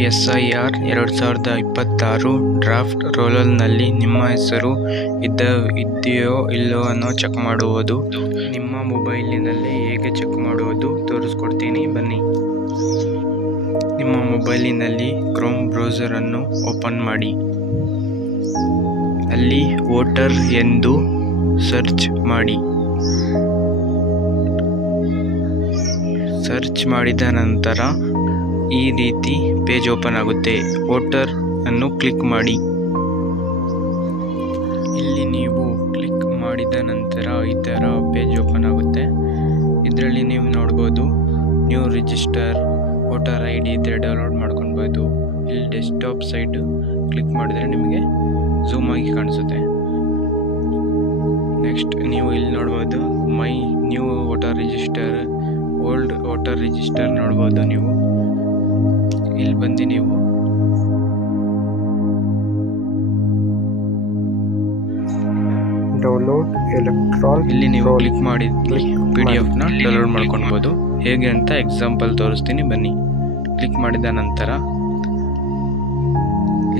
SIR 2026 draft ರೋಲ್ನಲ್ಲಿ ನಿಮ್ಮ ಹೆಸರು ಇದೆಯೋ ಇಲ್ಲವೋ ಅನ್ನೋ ಚೆಕ್ ಮಾಡುವುದು. ನಿಮ್ಮ ಮೊಬೈಲಿನಲ್ಲೇ ಹೇಗೆ ಚೆಕ್ ಮಾಡುವುದು ತೋರಿಸ್ಕೊಡ್ತೀನಿ ಬನ್ನಿ. ನಿಮ್ಮ ಮೊಬೈಲಿನಲ್ಲಿ ಕ್ರೋಮ್ ಬ್ರೌಸರನ್ನು ಓಪನ್ ಮಾಡಿ. ಅಲ್ಲಿ ವೋಟರ್ ಎಂದು ಸರ್ಚ್ ಮಾಡಿ. ಸರ್ಚ್ ಮಾಡಿದ ನಂತರ ಈ ರೀತಿ ಪೇಜ್ ಓಪನ್ ಆಗುತ್ತೆ. ವೋಟರ್ ಅನ್ನು ಕ್ಲಿಕ್ ಮಾಡಿ. ಇಲ್ಲಿ ನೀವು ಕ್ಲಿಕ್ ಮಾಡಿದ ನಂತರ ಈ ಥರ ಪೇಜ್ ಓಪನ್ ಆಗುತ್ತೆ. ಇದರಲ್ಲಿ ನೀವು ನೋಡ್ಬೋದು ನ್ಯೂ ರಿಜಿಸ್ಟರ್ ವೋಟರ್ ID ಇದ್ರೆ ಡೌನ್ಲೋಡ್ ಮಾಡ್ಕೊಳ್ಬೋದು. ಇಲ್ಲಿ ಡೆಸ್ಕ್ಟಾಪ್ ಸೈಟ್ ಕ್ಲಿಕ್ ಮಾಡಿದ್ರೆ ನಿಮಗೆ ಝೂಮ್ ಆಗಿ ಕಾಣಿಸುತ್ತೆ. ನೆಕ್ಸ್ಟ್ ನೀವು ಇಲ್ಲಿ ನೋಡ್ಬೋದು my new voter register, old voter register ನೋಡ್ಬೋದು. ನೀವು ಇಲ್ಲಿ ಬಂದು ನೀವು ಡೌನ್ಲೋಡ್ ಎಲೆಕ್ಟ್ರಾನ್ ಇಲ್ಲಿ ನೀವು ಕ್ಲಿಕ್ ಮಾಡಿ PDF ನ ಡೌನ್ಲೋಡ್ ಮಾಡ್ಕೊಳ್ಬೋದು. ಹೇಗೆ ಅಂತ ಎಕ್ಸಾಂಪಲ್ ತೋರಿಸ್ತೀನಿ ಬನ್ನಿ. ಕ್ಲಿಕ್ ಮಾಡಿದ ನಂತರ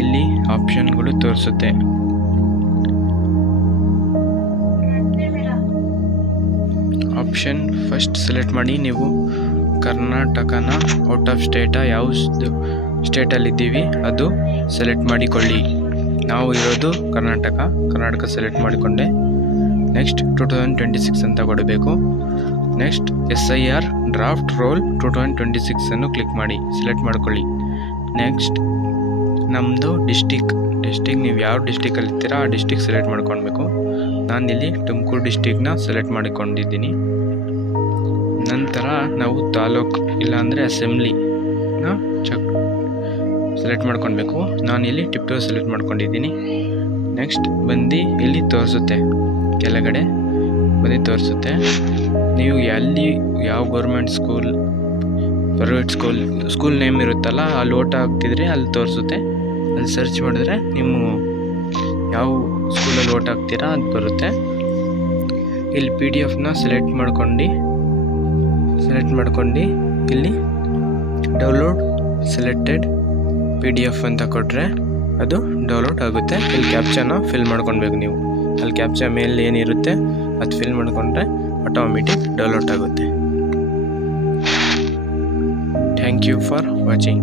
ಇಲ್ಲಿ ಆಪ್ಷನ್ಗಳು ತೋರಿಸುತ್ತೆ. ಆಪ್ಷನ್ ಫಸ್ಟ್ ಸೆಲೆಕ್ಟ್ ಮಾಡಿ. ನೀವು ಕರ್ನಾಟಕನ ಔಟ್ ಆಫ್ ಸ್ಟೇಟ ಯಾವ ಸ್ಟೇಟಲ್ಲಿ ಇದ್ದೀವಿ ಅದು ಸೆಲೆಕ್ಟ್ ಮಾಡಿಕೊಳ್ಳಿ. ನಾವು ಇರೋದು ಕರ್ನಾಟಕ ಸೆಲೆಕ್ಟ್ ಮಾಡಿಕೊಂಡೆ. ನೆಕ್ಸ್ಟ್ 2026 ಅಂತ ಕೊಡಬೇಕು. ನೆಕ್ಸ್ಟ್ SIR ಡ್ರಾಫ್ಟ್ ರೋಲ್ 2026 ಅನ್ನು ಕ್ಲಿಕ್ ಮಾಡಿ ಸೆಲೆಕ್ಟ್ ಮಾಡ್ಕೊಳ್ಳಿ. ನೆಕ್ಸ್ಟ್ ನಮ್ಮದು ಡಿಸ್ಟಿಕ್ ನೀವು ಯಾವ ಡಿಸ್ಟಿಕಲ್ಲಿ ಇರ್ತೀರಾ ಆ ಡಿಸ್ಟಿಕ್ ಸೆಲೆಕ್ಟ್ ಮಾಡ್ಕೊಳ್ಬೇಕು. ನಾನಿಲ್ಲಿ ತುಮಕೂರು ಡಿಸ್ಟಿಕ್ನ ಸೆಲೆಕ್ಟ್ ಮಾಡಿಕೊಂಡಿದ್ದೀನಿ. ನಂತರ ನಾವು ತಾಲೂಕು ಇಲ್ಲಾಂದರೆ ಅಸೆಂಬ್ಲಿನ ಸೆಲೆಕ್ಟ್ ಮಾಡ್ಕೊಳ್ಬೇಕು. ನಾನಿಲ್ಲಿ ಟಿಪ್ಟೂರ್ ಸೆಲೆಕ್ಟ್ ಮಾಡ್ಕೊಂಡಿದ್ದೀನಿ. ನೆಕ್ಸ್ಟ್ ಬಂದು ಇಲ್ಲಿ ತೋರಿಸುತ್ತೆ, ಕೆಳಗಡೆ ಬಂದು ತೋರಿಸುತ್ತೆ ನೀವು ಎಲ್ಲಿ ಯಾವ government school, private school name ಇರುತ್ತಲ್ಲ ಅಲ್ಲಿ ಓಟ್ ಹಾಕ್ತಿದ್ರೆ ಅಲ್ಲಿ ತೋರಿಸುತ್ತೆ. ಅಲ್ಲಿ ಸರ್ಚ್ ಮಾಡಿದ್ರೆ ನೀವು ಯಾವ ಸ್ಕೂಲಲ್ಲಿ ಓಟ್ ಹಾಕ್ತೀರಾ ಅದು ಬರುತ್ತೆ. ಇಲ್ಲಿ PDF ಸೆಲೆಕ್ಟ್ ಮಾಡ್ಕೊಂಡು ಇಲ್ಲಿ ಡೌನ್ಲೋಡ್ ಸೆಲೆಕ್ಟೆಡ್ PDF ಅಂತ ಕೊಟ್ಟರೆ ಅದು ಡೌನ್ಲೋಡ್ ಆಗುತ್ತೆ. ಇಲ್ಲಿ ಕ್ಯಾಪ್ಚಾನ ಫಿಲ್ ಮಾಡ್ಕೊಳ್ಬೇಕು. ನೀವು ಅಲ್ಲಿ ಕ್ಯಾಪ್ಚಾ ಮೇಲೆ ಏನಿರುತ್ತೆ ಅದು ಫಿಲ್ ಮಾಡಿಕೊಂಡ್ರೆ ಆಟೋಮೆಟಿಕ್ ಡೌನ್ಲೋಡ್ ಆಗುತ್ತೆ. Thank you for watching.